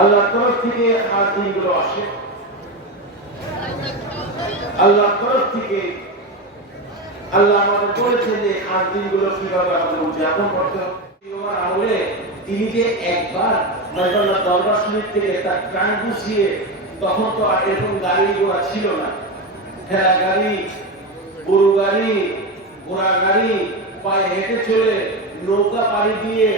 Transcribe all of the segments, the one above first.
আল্লাহর তরফ থেকে আজ দিনগুলো আসে। আল্লাহর তরফ থেকে আল্লাহ আমাদের বলেছে যে আজ দিনগুলো কীভাবে আমাদের উদযাপন করতে হবে। তিনি যে একবার নয়তলা দরবার শরীফ থেকে তার প্রাণ গুছিয়ে তখন তো আর এরকম গাড়ি ঘোড়া ছিল না। ঠেলা গাড়ি, গরু গাড়ি, ঘোড়া গাড়ি, পায়ে হেঁটে চলে নৌকা পাড়ি দিয়ে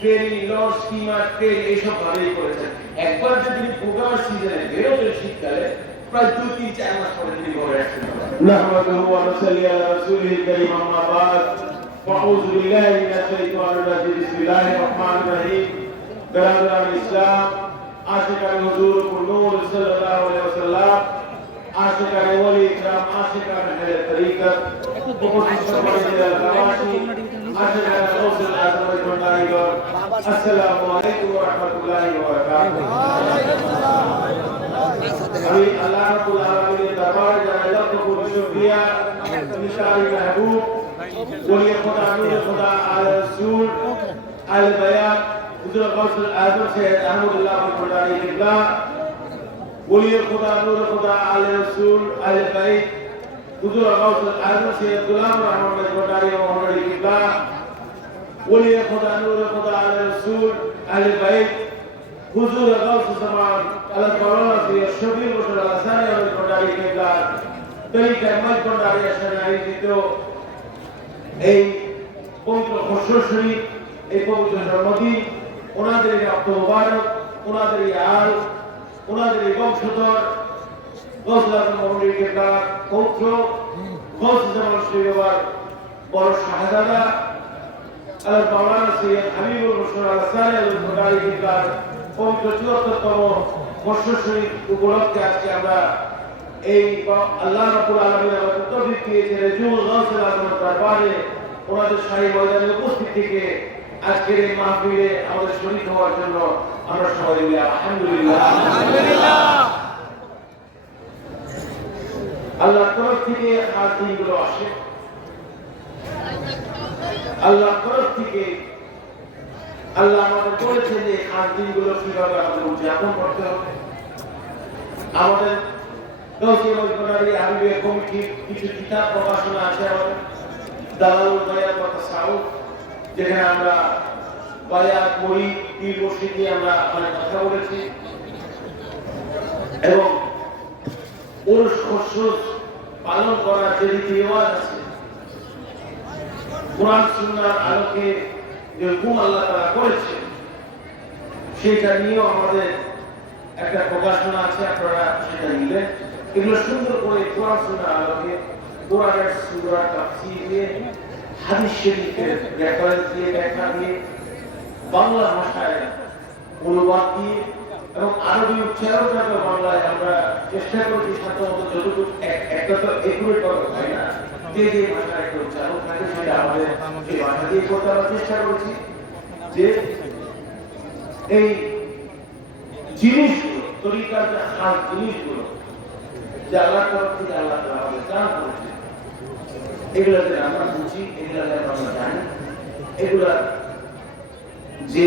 ফেরি, লঞ্চ স্টিমার ট্রেন, এইসব ভাবেই করেছেন একবার যে তিনি প্রোগ্রামের সিজনে বেরোতেন শীতকালে প্রায় দুই তিন চার মাস পরে তিনি ঘরে আসতেন نحمده ونصلي على رسوله الكريم اما بعد فاعوذ بالله من الشيطان الرجيم بسم الله الرحمن الرحيم برادر الاسلام عاشقان حضور نور صلى الله عليه وسلم عاشقان ولي اكرام عاشقان اهل الطريقه মাঠেরা সৌসুল আজমের ভণ্ডারীগর আসসালামু আলাইকুম ওয়া রাহমাতুল্লাহি ওয়া বারাকাতুহু আমি আল্লাহ রাব্বুল আলামিনের দরবারে জানালাম কবুল শুকরিয়া মিশাল মাহবুব দুনিয়া খোদা নূর খোদা আল রাসূল আল বায়াত হুজুর গাউসুল আজম সৈয়দ আহমদুল্লাহ ভণ্ডারী কিবলা বলিয়ে খোদা নূর খোদা আল রাসূল আল বাইত গোলাম রহমান বিন কোটারি মহম্মদ কিবলা ওলি খোদা, নূর খোদা, আল রাসূল, আল বাইত। হুজুর গাউস জামান আল করোনা দিয়ে শবীর বছর আসানে আমি কোটারি কেবলা তরিকা মত কোটারি আসানে আয়োজিত এই পবিত্র খসর এই পবিত্র জন্মদিন, ওনাদের এই রক্ত ওনাদের এই আল, ওনাদের এই বংশধর গৌসলাম মন্দির কেবলা পৌত্র গৌস জামান শ্রীবাবার বড় শাহজাদা আল মাওলানা হাবিবুল হোসেন আল সালে আল কেবলার পবিত্র চুয়াত্তরতম বর্ষ উপলক্ষে আজকে আমরা এই আল্লাহ রাবুল আলমিন আমাদের তৌফিক দিয়েছেন জুল গাউসুল আজমের দরবারে। ওনাদের শাহী ময়দানে উপস্থিত থেকে আজকের এই মাহফিলে আমাদের শরীর হওয়ার জন্য আমরা সবাই মিলে আলহামদুলিল্লাহ। আল্লাহর তরফ থেকে আজ দিনগুলো আসে। আল্লাহর তরফ থেকে আল্লাহ আমাদের বলেছে যে আজ দিনগুলো কীভাবে আমাদের উদযাপন করতে হবে। আমাদের যেখানে আমরা আমরা অনেক কথা বলেছি। এবং পুরুষ খসরুষ পালন করার যে রীতি রেওয়াজ আছে, কোরআন সুন্নার আলোকে যে হুকুম আল্লাহ তারা করেছে সেটা নিয়েও আমাদের একটা প্রকাশনা আছে, আপনারা সেটা নিলেন। এগুলো সুন্দর করে কোরআন সুন্নার আলোকে, কোরআনের সুরা তাফসীর হাদিস শরীফের রেফারেন্স দিয়ে, ব্যাখ্যা দিয়ে, বাংলা ভাষায় অনুবাদ দিয়ে এবং আরবি উচ্চারণ করে বাংলায়, আমরা চেষ্টা করছি সাধারণত যতটুকু একটা তো একুরেট করা হয় না, যে যে ভাষায় একটা উচ্চারণ থাকে সেটা আমাদের এই ভাষা দিয়ে করতে আমরা চেষ্টা করছি যে এই জিনিসগুলো, তরিকার যে খাস জিনিসগুলো যে আল্লাহ তরফ থেকে আল্লাহ তাআলা আমাদের দান করেছে, এগুলো যে আমরা বুঝি, এগুলো যে আমরা জানি, এগুলা যে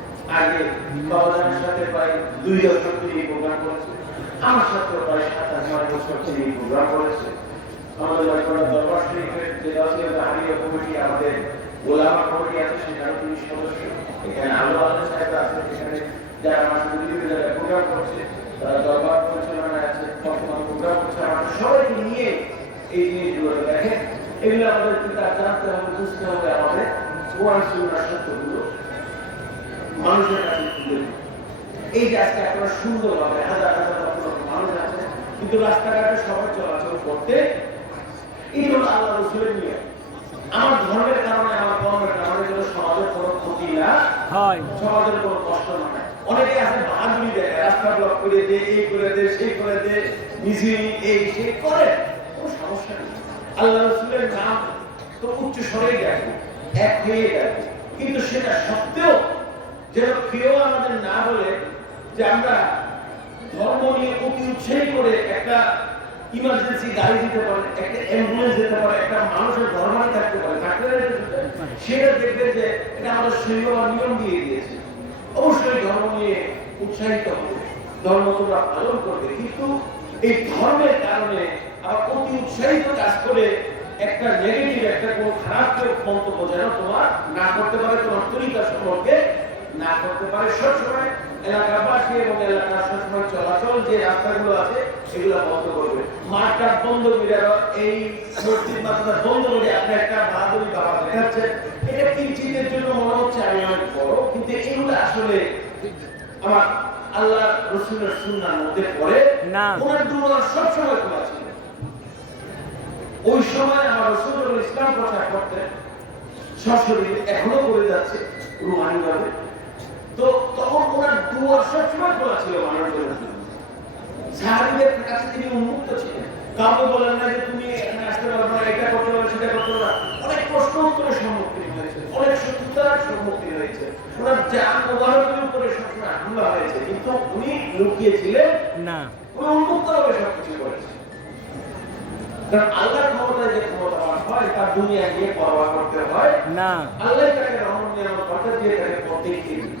আগে বাবাজানের সাথে প্রায় দুই দশক তিনি প্রোগ্রাম করেছে আমার সাথে প্রায় সাত আট নয় বছর তিনি প্রোগ্রাম করেছে আমাদের দরবার শরীফের কমিটি আছে আমাদের এই জিনিসগুলো দেখেন। এগুলো আমাদের বুঝতে হবে আমাদের মানুষের কাছে তুলে এই যে আজকে আপনারা সুন্দরভাবে হাজার হাজার লক্ষ লক্ষ মানুষ আছে কিন্তু রাস্তাঘাটে সবাই চলাচল করতে এই হলো আল্লাহ রসুলের নিয়ে আমার ধর্মের কারণে আমার কর্মের কারণে যেন সমাজের কোনো ক্ষতি না হয়। সমাজের কোনো কষ্ট না। হয় রাস্তা ব্লক করে দে এই করে দে সেই করে দে মিছিল এই সেই করে। কোনো সমস্যা নেই। আল্লাহ রসুলের নাম তো উচ্চ স্বরে দেখো এক হয়ে দেখো কিন্তু সেটা সত্ত্বেও যেন কেউ আমাদের না বলে যে আমরা ধর্ম নিয়ে অতি উৎসাহী করে একটা ইমার্জেন্সি গাড়ি দিতে পারে, একটা অ্যাম্বুলেন্স দিতে পারে, একটা মানুষের ধর্মানি থাকতে পারে থাকতে সেটা দেখবে যে এটা আমাদের শরীর নিয়ম দিয়ে দিয়েছে। অবশ্যই ধর্ম নিয়ে উৎসাহিত হবে, ধর্ম তোমরা পালন করবে, কিন্তু এই ধর্মের কারণে আবার অতি উৎসাহিত কাজ করে একটা নেগেটিভ একটা কোনো খারাপ মন্তব্য যেন তোমার না করতে পারে, তোমার তরিকা সম্পর্কে না করতে পারে সবসময় এলাকাবাসী এবং এলাকার সবসময় চলাচল যে রাস্তাগুলো আছে এগুলো বন্ধ করবে। মাঠটা বন্ধ করে এই মসজিদ মাথাটা বন্ধ করে আপনি একটা বাহাদুরি বাবা দেখাচ্ছেন এটা কিঞ্চিতের জন্য মনে হচ্ছে আমি অনেক বড় কিন্তু এগুলো আসলে আমার আল্লাহ রসুলের সুন্নার মধ্যে পড়ে। না। ওনার দুর্বল সবসময় খোলা ছিল ওই সময় আমার রসুল ইসলাম প্রচার করতেন সশরীরে এখনও করে যাচ্ছে রুহানি ভাবে তো তখন ওনার দুয়ার সবসময় খোলা ছিল মানুষের সাহাবিদের কাছে তিনি উন্মুক্ত ছিলেন। কাউকে বলেন না যে তুমি এখানে আসতে পারবে না এটা করতে পারবে সেটা করতে পারবে অনেক প্রশ্ন উত্তরের সম্মুখীন হয়েছে অনেক শত্রুতার সম্মুখীন হয়েছে। ওনার জান মোবারকের উপরে সবসময় হামলা হয়েছে কিন্তু উনি লুকিয়েছিলেন না। উনি উন্মুক্ত ভাবে সবকিছু করেছে কারণ আল্লাহর ক্ষমতায় যে ক্ষমতাবান হয় তার দুনিয়া গিয়ে পরোয়া করতে হয়। না। আল্লাহ তাকে রহমত নিয়ামত করতে দিয়ে তাকে দিবে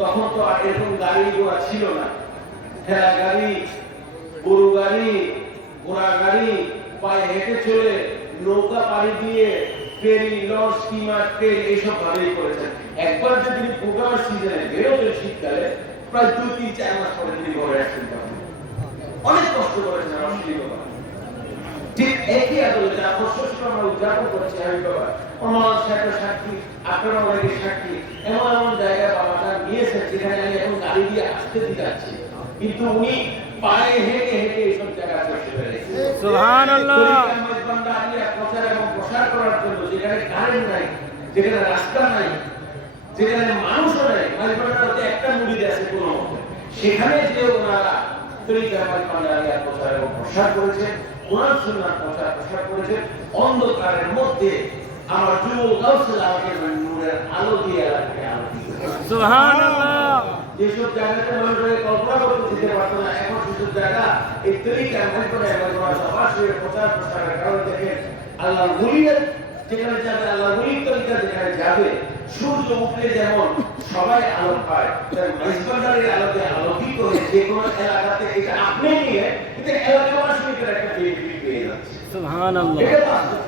তখন তো আর এরকম গাড়ি ঘোড়া ছিল না। ঠেলা গাড়ি, গরু গাড়ি, ঘোড়া গাড়ি, পায়ে হেঁটে চলে নৌকা পাড়ি দিয়ে ফেরি, লঞ্চ স্টিমার ট্রেন এইসব ভাবেই করেছেন একবার যে তিনি প্রোগ্রামের সিজনে বেরোতেন শীতকালে, প্রায় দুই তিন চার মাস পরে তিনি ঘরে আসতেন অনেক কষ্ট করেছেন আমার বাবা। ঠিক একই আদলে যা প্রশস্ত আমরা উদযাপন করছি আমি বাবা আমার সাথে সাক্ষী আপনারা অনেকে সাক্ষী এমন এমন জায়গায় বাবাটা নিয়েছেন যেখানে আমি এখন গাড়ি দিয়ে আসতে দিতে যাচ্ছি। কিন্তু উনি পায়ে হেঁটে হেঁটে এইসব জায়গা করতে পেরেছে সুবহানাল্লাহ। মেজবানরা আলিয়া প্রচার এবং প্রসার করার জন্য যেখানে কারেন্ট নাই যেখানে রাস্তা নাই যেখানে মানুষও নাই একটা মুড়ি আছে কোনো সেখানে যে ওনারা তরিকা প্রচার এবং প্রসার করেছে কোরআন সুন্নাহ প্রচার প্রসার করেছে অন্ধকারের মধ্যে আমার যুবক গাউসুল আলমের নূরের আলো দিয়ে করেছে। সুবহানাল্লাহ যেসব জায়গাতে মানুষের কল্পনা করতে দিতে পারতো না এখন সেসব জায়গা এই তরিকা এমন করে এমন করা সবার সঙ্গে প্রচার প্রসারের কারণে দেখেন আল্লাহ গুলির যেখানে যাবে আল্লাহ গুলির তরিকা যেখানে যাবে যেমন সবাই আলো পায় আলোতে আলোকিত হয়ে যে কোনো এলাকাতে এটা আপনি নিয়ে একটা বেনিফিট পেয়ে যাচ্ছে। সুবহানাল্লাহ। এটা বাস্তব।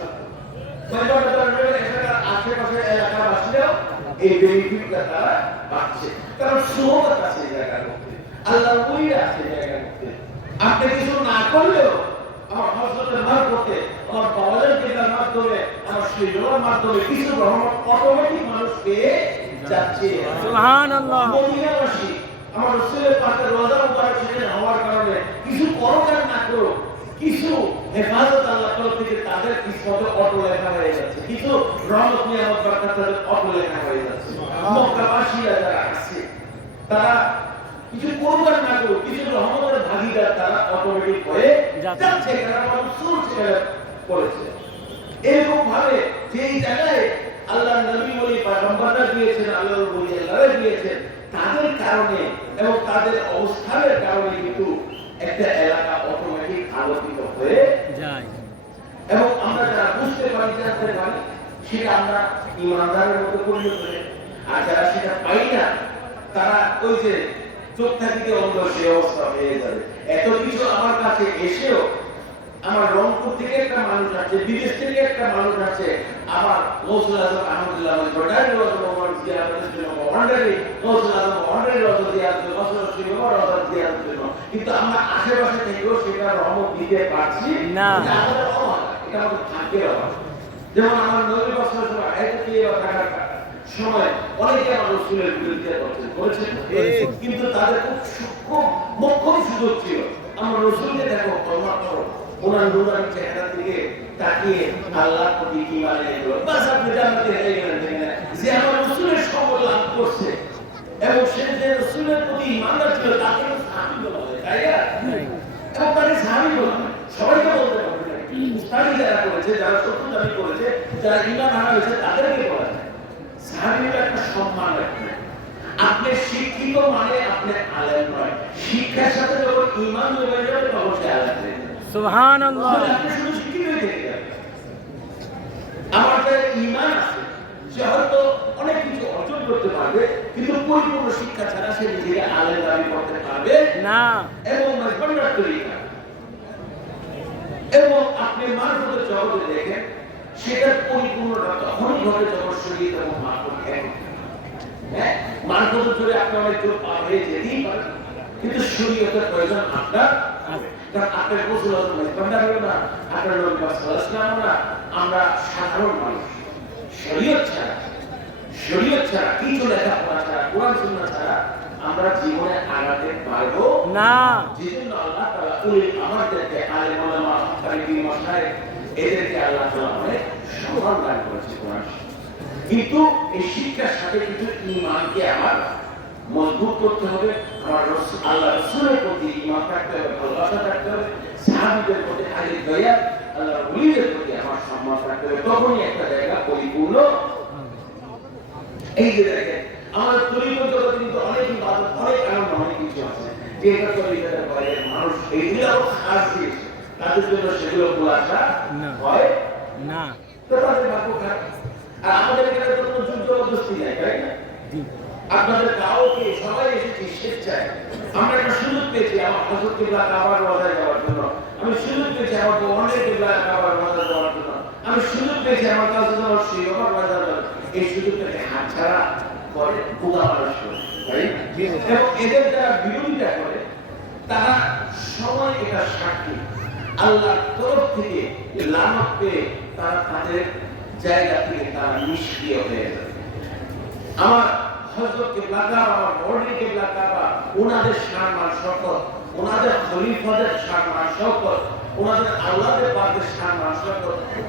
আশেপাশের এলাকাবাসীরাও এই বেনিফিটটা তারা পাচ্ছে। কারণ সোহবত আছে জায়গার মধ্যে আল্লাহ ওইরা আছে এই জায়গার মধ্যে। আপনি কিছু না করলেও আমার হজরতের মারফতে আমার মাধ্যমে আমার মাধ্যমে কিছু রহমত অটোমেটিক মানুষ পেয়ে যাচ্ছে। সুবহানাল্লাহ। মদিনাবাসী আমার রসুলের পাকের রোজা মুবারক সেখানে হওয়ার কারণে কিছু করো আর না করো কিছু হেফাজত আল্লাহ তরফ থেকে তাদের কিসমতে অটো লেখা হয়ে যাচ্ছে। কিছু রহমত নিয়ামত বার্তা তাদের অটো লেখা হয়ে যাচ্ছে। মক্কাবাসীরা যারা আছে তারা কিছু করবার না করো কিছু রহমতের ভাগিদার তারা অটোমেটিক হয়ে যাচ্ছে। কারণ আমার রসুল করেছে এরকম ভাবে যে জায়গায় আল্লাহ নবী বলি পয়গম্বররা দিয়েছেন আল্লাহ বলি আল্লাহরা দিয়েছেন তাদের কারণে এবং তাদের অবস্থানের কারণে কিন্তু একটা এলাকা অটোমেটিক আলোকিত হয়ে যায়। এবং আমরা যারা বুঝতে পারি জানতে পারি সেটা আমরা ইমানদারের মতো পরিণত আর যারা সেটা পাই না তারা ওই যে চোখ থাকিতে অন্ধ সে অবস্থা হয়ে যাবে। এত কিছু আমার কাছে এসেও আমার রংপুর থেকে একটা মানুষ আছে বিদেশ থেকে একটা মানুষ আছে আমার আজম আহমদুল্লাহ জর্ডান আজম কিন্তু আমরা আশেপাশে থেকেও সেটা রহমত দিতে পারছি। না। এটা আমাদের যেমন আমার নবী বছর সময় অনেকে আমার রসুলের বিরুদ্ধে করেছেন। কিন্তু তাদের খুব সূক্ষ্ম মোক্ষম সুযোগ ছিল। আমার রসুলকে দেখো কল্পনা করো ওনার নুরানি চেহারা দিকে তাকিয়ে আল্লাহ প্রতি কি মানে বাস আপনি হয়ে গেলেন যে আমার রসুলের সম্বল লাভ করছে এবং সে যে রসুলের প্রতি ইমানদার ছিল তাকে তাই না? এবং তাকে সাহাবি বলা সবাইকে বলতে পারবে যারা করেছে, যারা সত্য দাবি করেছে, যারা ইমান হারা হয়েছে, তাদেরকে বলা যায় সাহাবির একটা সম্মান রাখবে আপনি শিক্ষিত মানে আপনি আলেম নয়। শিক্ষার সাথে যখন ইমান জমে যাবে, তখন সে আলেম আমার যে ইমান আছে সে হয়তো অনেক কিছু অর্জন করতে পারবে কিন্তু পরিপূর্ণ শিক্ষা ছাড়া সে নিজেকে আলেম দাবি করতে পারবে না। এবং তৈরি এবং আপনি মানবতার জগতে দেখেন সেটার পরিপূর্ণতা তখনই ঘটে যখন শরীর এবং মানব হ্যাঁ মানবতার জোরে আপনি অনেক দূর পার হয়ে যেতেই পারেন কিন্তু শরীয়তের প্রয়োজন আপনার। কারণ আপনার গোসল হতো মজবান্ডার হবে না। আপনার নবী সালাম না। আমরা সাধারণ মানুষ। শরীয়ত ছাড়া শরীয়ত ছাড়া কিছু লেখাপড়া ছাড়া? কোরআন সুন্নাহ ছাড়া আমরা জীবনে আগাতে পারব না। যেজন্য আল্লাহ তাআলা উলিল আমাদেরকে আলেম ওলামা তারিখী মাসায়েখ এদেরকে আল্লাহ তাআলা অনেক সম্মান দান করেছে কোরআন কিন্তু এই শিক্ষার সাথে কিন্তু ইমানকে আমার? মজবুত করতে হবে। আমার আল্লাহ রসুলের প্রতি ইমান থাকতে হবে ভালোবাসা থাকতে হবে সাহাবিদের প্রতি আলী দয়া আল্লাহ উলিদের প্রতি আমার সম্মান থাকতে হবে। তখনই একটা জায়গা পরিপূর্ণ এই যে দেখেন আমাদের তরিকত জগতে কিন্তু অনেক ইবাদত অনেক আনন্দ অনেক কিছু আছে। যে এটা তরিকতের বাইরে মানুষ এইগুলো আরও দিয়েছে তাদের জন্য সেগুলো খোলাসা। হয়? না। তো তাদের ভাগ্য খারাপ। আর আমাদের এখানে কোনো যুদ্ধ অবস্থি নাই তাই না? আপনাদের কাউকে সবাই এসেছি স্বেচ্ছায়। আমরা একটা সুযোগ পেয়েছি আমার হজর কিবলা কাবার রোজায় যাওয়ার জন্য। আমি সুযোগ পেয়েছি আমার অনেক কিবলা কাবার রোজায় যাওয়ার জন্য। আমি সুযোগ পেয়েছি আমার কাছে যাওয়ার সেই আমার রোজা এই সুযোগটাকে হাতছাড়া করে বোকা মানুষ? এবং এদের যারা বিরোধিতা করে, তারা সবাই এটা সাক্ষী। আল্লাহর তরফ থেকে লানত পেয়ে তারা তাদের জায়গা থেকে তারা নিষ্ক্রিয় হয়ে যাবে আমার হযরত কিবলা কাবা মর্নি কিবলা কাবা ওনাদের সম্মান শকত ওনাদের খলিফাদের সম্মান ওনাদের আল্লাহদের পাকের সম্মান শকত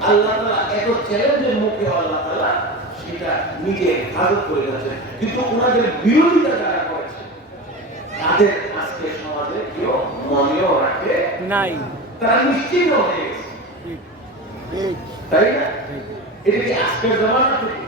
আল্লাহ তাআলা এত চ্যালেঞ্জের মুখে আল্লাহ তাআলা সেটা নিজে হাজত করে গেছে কিন্তু ওনাদের বিরোধিতা যারা করেছে তাদের আজকে সমাজে কেউ মনেও রাখে নাই। তারা নিশ্চিন্ত হয়ে গেছে। তাই না? এটা কি আজকের জমানা থেকে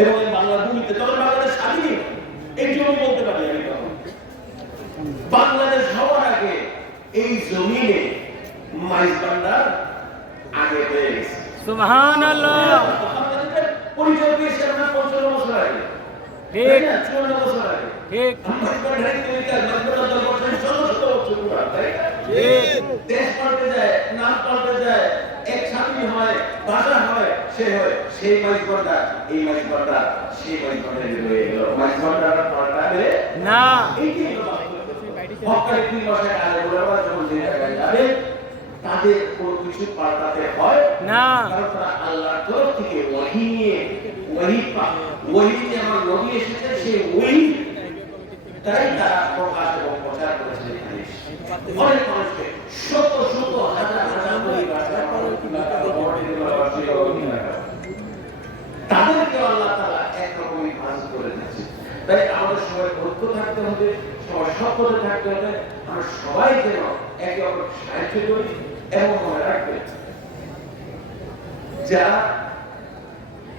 এবং এই বাংলা ভূমিতে তবে বাংলাদেশ স্বাধীন এইটুকু আমি বলতে পারি আমি বাংলাদেশ হওয়ার আগে এই জমিনে মাইজ ভান্ডার আগে হয়ে গেছে। সুবহান পরিচয় পেয়েছে আমরা পঞ্চান্ন বছর আগে। ঠিক। চুয়ান্ন বছর আগে। ঠিক। মাইজ ভান্ডারের তৈরিকার মাইজ ভান্ডার দল বছর ষোলো শত বছর পুরা, তাই দেশ পাল্টে যায় নাম পাল্টে যায় এক স্বামী হয় ভাষা হয় সে হয় সেই মাইজ ভান্ডার এই মাইজ ভান্ডার সেই মাইজ ভান্ডার হয়ে গেল। মাইজ ভান্ডার পাল্টাবে না। হলো বাস্তব। হকারি দুই মাসে আগে বলে ওরা যখন যে জায়গায় যাবে তাদের কোনো কিছু পাল্টাতে হয় না। কারণ তারা আল্লাহর তরফ থেকে ওয়াহি নিয়ে ওয়াহি পা ওয়াহি নিয়ে আমার নবী এসেছে সেই ওয়াহি তাই তারা প্রকাশ এবং প্রচার করেছে অনেক মানুষকে শত শত হাজার হাজার কোটি ভাষা তাদেরকে আল্লাহ তাআলা একরকমই ভাঁজ করে দিচ্ছে তাই আমাদের সবাই ঐক্য থাকতে হবে সবাই সক্ষতে থাকতে হবে আমরা সবাই যেন একে অপরকে সাহায্য করি এবং মনে রাখবেন যারা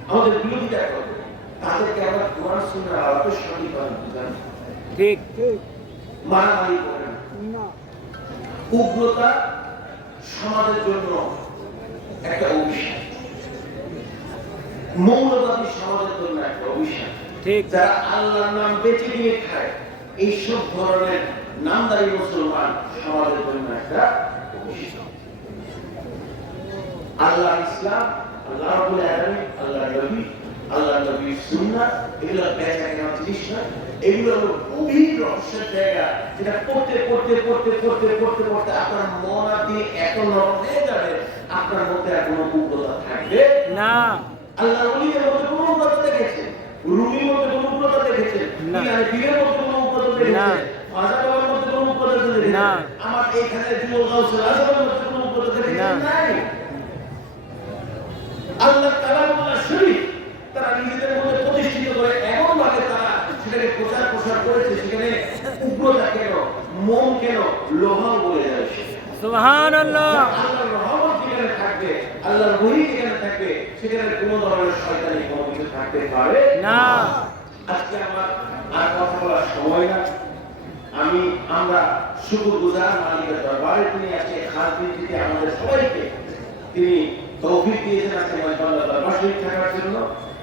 আমাদের বিরোধিতা করবে তাদেরকে আমরা কোরআন পালন বুঝান ঠিক। মারামারি করে না। উগ্রতা সমাজের জন্য একটা অভিশাপ। মৌলবাদী সমাজের জন্য একটা অভিশাপ ঠিক। যারা আল্লাহর নাম বেঁচে নিয়ে খায় এইসব ধরনের নামদারি মুসলমান সমাজের জন্য একটা অভিশাপ আল্লাহ ইসলাম আল্লাহ রাব্বুল আলামিন আল্লাহ নবী আল্লাহ নবীর সুন্নাহ এগুলো বেচা কেনা জিনিস না এগুলো হলো গভীর রহস্যের জায়গা যেটা পড়তে পড়তে পড়তে পড়তে পড়তে পড়তে আপনার মন আপনি এত নরম হয়ে যাবে। আপনার মধ্যে আর কোনো উগ্রতা থাকবে না। আল্লাহ ওলিদের মধ্যে কোনো উগ্রতা দেখেছেন রুমির মধ্যে কোনো উগ্রতা দেখেছেন পীরের মধ্যে কোনো উগ্রতা দেখেছেন না। মধ্যে কোনো উগ্রতা দেখেছেন না। আমার এইখানে যুবক গাউসুল আজমের মধ্যে কোনো উগ্রতা দেখেছেন নাই। আল্লাহ কালামুল্লাহ শরীফ তারা নিজেদের মধ্যে প্রতিষ্ঠিত করে এমন ভাবে তারা সেটাকে প্রচার প্রসার করেছে সেখানে উগ্রতা কেন মন কেন লোহা বলে যায় সুবহান আল্লাহ থাকবে আল্লাহর ওহী যেখানে থাকবে সেখানে কোনো ধরনের শয়তানি কোনো কিছু থাকতে পারে না। আজকে আমার আর কথা বলার সময় না আমি আমরা শুধু গুজার মালিকের দরবারে তিনি আজকে খাস দিনটিতে আমাদের সবাইকে তিনি তৌফিক দিয়েছেন আজকে ময়দান দরবার শরীফ থাকার জন্য।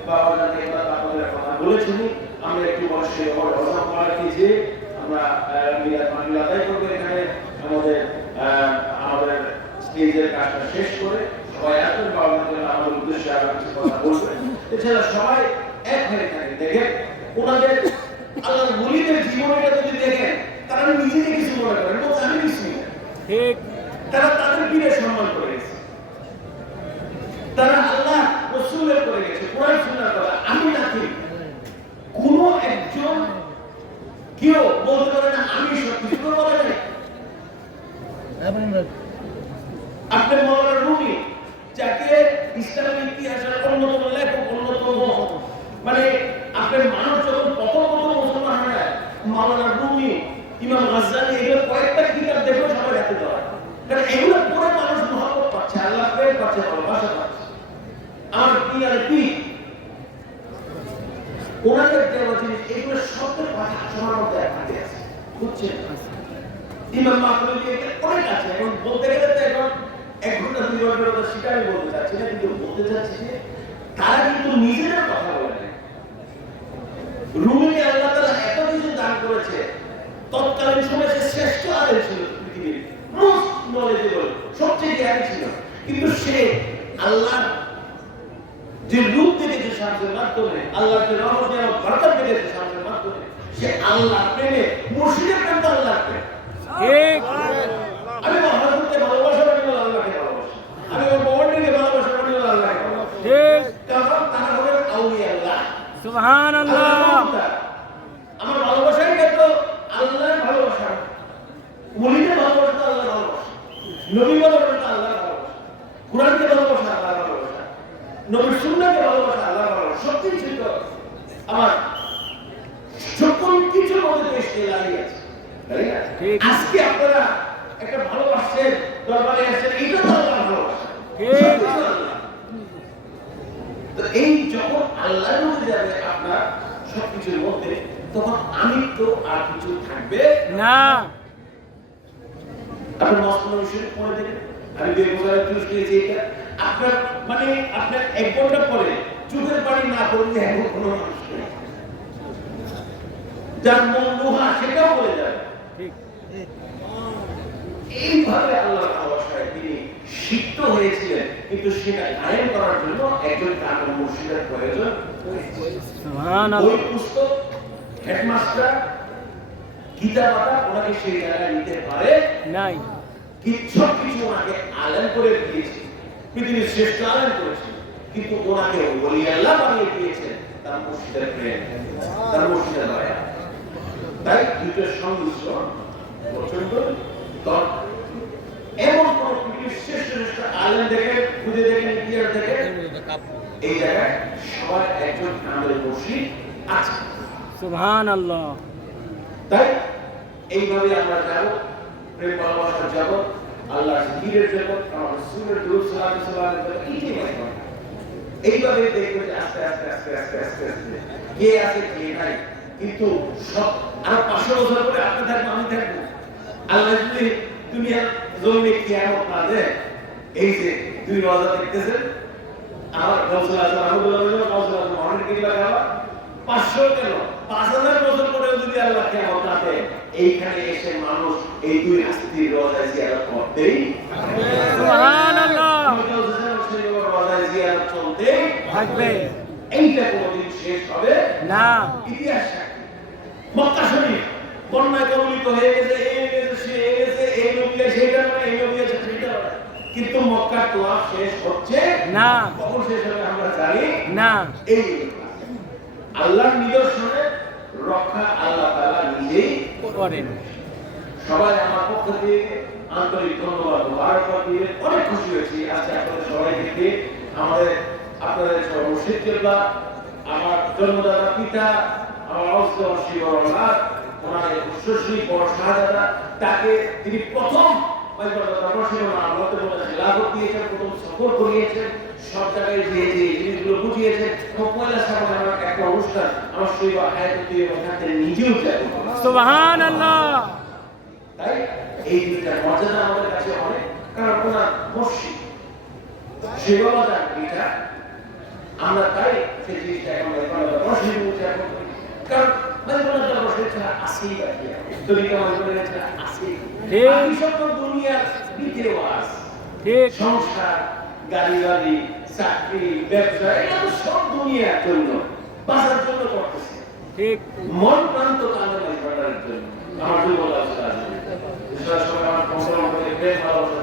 বাবা জানতে আপনাদের কথা বলেছেন আমরা একটু বসে অসাম পাড়াকে যে আমরা মিলাদ মাহফিল আদায় করব এখানে। আমাদের আমাদের স্টেজের কাজটা শেষ করে সবাই বাবা জানতে উদ্দেশ্যে আরও কিছু কথা বলবেন এছাড়া সবাই এক হয়ে থাকেন দেখেন ওনাদের আল্লাহ মুলিদের জীবনটা যদি দেখেন তারা নিজেকে কিছু মনে করেন বলছে আমি না। ঠিক। তারা তাদের পীরের সম্মান করে গেছে। তারা আল্লাহ রসুলের করে গেছে কোরআন সুন্নাহ করে আমি নাকি কোন একজন কেউ বলতে পারে না আমি সত্যি কেউ বলে নাই। আপনার মৌলানা রুমি যাকে ইসলামের ইতিহাসের অন্যতম লেখক, অন্যতম মানে আপনার মানুষ যখন প্রথম প্রথম মুসলমান হয় মৌলানা রুমি ইমাম গাজ্জালি এগুলো কয়েকটা কিতাব দেখো সবাই রাখতে দেওয়া কারণ এগুলো পড়ে মানুষ মহব্বত পাচ্ছে, আল্লাহ প্রেম পাচ্ছে, ভালোবাসা পাচ্ছে। আমার কি আর কি? ওনাদের দেওয়া জিনিস, এগুলো সবের কথা সবার মধ্যে আছে, বুঝছেন? ইমাম মাহমুদ অনেক আছে, এখন বলতে গেলে ঘণ্টার কথা সেটা আমি বলতে চাচ্ছি না কিন্তু বলতে চাচ্ছি যে তারা কিন্তু নিজেদের কথা বলে না। রুমিকে আল্লাহ তাআলা এত কিছু দান করেছে, তৎকালীন সময়ে সে শ্রেষ্ঠ আলেম ছিল পৃথিবীর মোস্ট নলেজেবল সবচেয়ে জ্ঞানী ছিল। কিন্তু সে আল্লাহ যে রূপ দেখেছে শান্তির মাধ্যমে আল্লাহ যে রহমত এবং বরকত দেখেছে শান্তির মাধ্যমে, সে আল্লাহ প্রেমে মুর্শিদের প্রেম তো আল্লাহ প্রেম আমি মহাজনকে ভালোবাসা মানে হলো আল্লাহকে ভালোবাসা আমি ওর ভগবানকে ভালোবাসা মানে হলো আল্লাহকে ভালোবাসা ঠিক কারণ তারা হলেন আউলিয়া আল্লাহ সুবহান আল্লাহ আমার ভালোবাসাই কিন্তু আল্লাহর ভালোবাসা। মুলিদের ভালোবাসা আল্লাহর ভালোবাসা। নবী ভালোবাসা আল্লাহর ভালোবাসা। কোরআনকে ভালোবাসা আল্লাহর ভালোবাসা। নবীর সুন্নাহকে ভালোবাসা আল্লাহর ভালোবাসা। কিছু তো আমার সকল কিছুর মধ্যে বেশ লাগিয়ে আছে। আজকে আপনারা একটা ভালোবাসছেন দরবারে আসছেন এটা তো আল্লাহর ভালোবাসা। কিছু এই যখন আল্লাহর মধ্যে যাবে আপনার সবকিছুর মধ্যে তখন আমি তো আর কিছু থাকবে না। আপনার মসলাম শরীফ পড়ে দেখেন আমি বেগুনের জুস খেয়েছি এটা? আপনার মানে আপনার এক ঘণ্টা পরে চোখের পানি না পড়লে এখন কোনো মানুষ যার মন লোহা সেটাও বলে যাবে। এইভাবে আল্লাহ সিদ্ধ হয়েছিলেন কিন্তু সেটা কায়েম করার জন্য একজন কামেল মুর্শিদের প্রয়োজন ওই পুস্তক হেডমাস্টার গীতা পাতা ওনাকে সেই জায়গায় নিতে পারে নাই। কি সব কিছু ওনাকে আলেম করে দিয়েছে। পৃথিবীর শ্রেষ্ঠ আলেম করেছে। কিন্তু ওনাকে ওলি আল্লাহ বানিয়ে দিয়েছেন তার মুর্শিদের প্রেম তার মুর্শিদের দয়া। তাই দুটোর সংমিশ্রণ প্রচণ্ড এমন কোন আলেম দেখে আস্তে আস্তে আস্তে আস্তে আস্তে আস্তে। কে আছে, কে নাই। কিন্তু সব আর পাঁচশো বছর পরে আপনি থাকব আমি থাকব। আল্লাহ যদি দুনিয়ার জমিনে কিয়ামত না দেয় এই যে দুই রোজা দেখতেছেন আমার কৌশল আছে আহমদুল্লাহ কৌশল আছে অনেক কি লাগাবা পাঁচশো কেন? পাঁচ হাজার বছর পরে যদি আল্লাহ কিয়ামত না এইখানে এসে মানুষ এই দুই হাস্তির রোজায় জিয়ারত করতেই রোজায় জিয়ারত চলতেই থাকবে। এইটা কোনোদিন শেষ হবে না। ইতিহাস। মক্কা শরীফ বন্যায় কবলিত হয়ে গেছে কিন্তু মক্কার তোয়া শেষ হচ্ছে। না। কখন শেষ হবে আমরা জানি? না। এই আল্লাহর নিদর্শনে রক্ষা আল্লাহ তাআলা নিজেই করেন। সবাই আমার পক্ষ থেকে আন্তরিক ধন্যবাদ মুবারকবাদ দিয়ে অনেক খুশি হয়েছি। আজকে আপনাদের সবাইকে পেয়ে আমাদের আপনাদের মুর্শিদ কেবলা আমার জন্মদাতা পিতা আমার অস্ত শিবরনাথ ওনার উচ্চশ্রী বড় শাহজাদা তাকে তিনি প্রথম প্রথম সফর করিয়েছেন সব জায়গায় যে যে জিনিসগুলো বুঝিয়েছেন এবং পয়লা আমার একটা অনুষ্ঠান আমার শৈব হায়াত দিয়ে ওখানে নিজেও যায় সুবহানাল্লাহ। তাই এই দিনটা মর্যাদা আমাদের কাছে অনেক কারণ ওনার মসজিদ সেবাবাজার এটা আমরা তাই সেই জিনিসটা এখন এখন মসজিদ কারণ মানে ওনার ছাড়া আসেই বাকি তুমি ছাড়া আসেই ঠিক। বাকি দুনিয়ার রীতি ঠিক। সংসার গাড়ি গাড়ি চাকরি ব্যবসা এটা তো সব দুনিয়ার জন্য বাঁচার জন্য করতেছে ঠিক মন প্রান্ত কানে নাই জন্য আমার দুর্বল আছে সবাই আমার কংসের মধ্যে প্রেম ভালোবাসা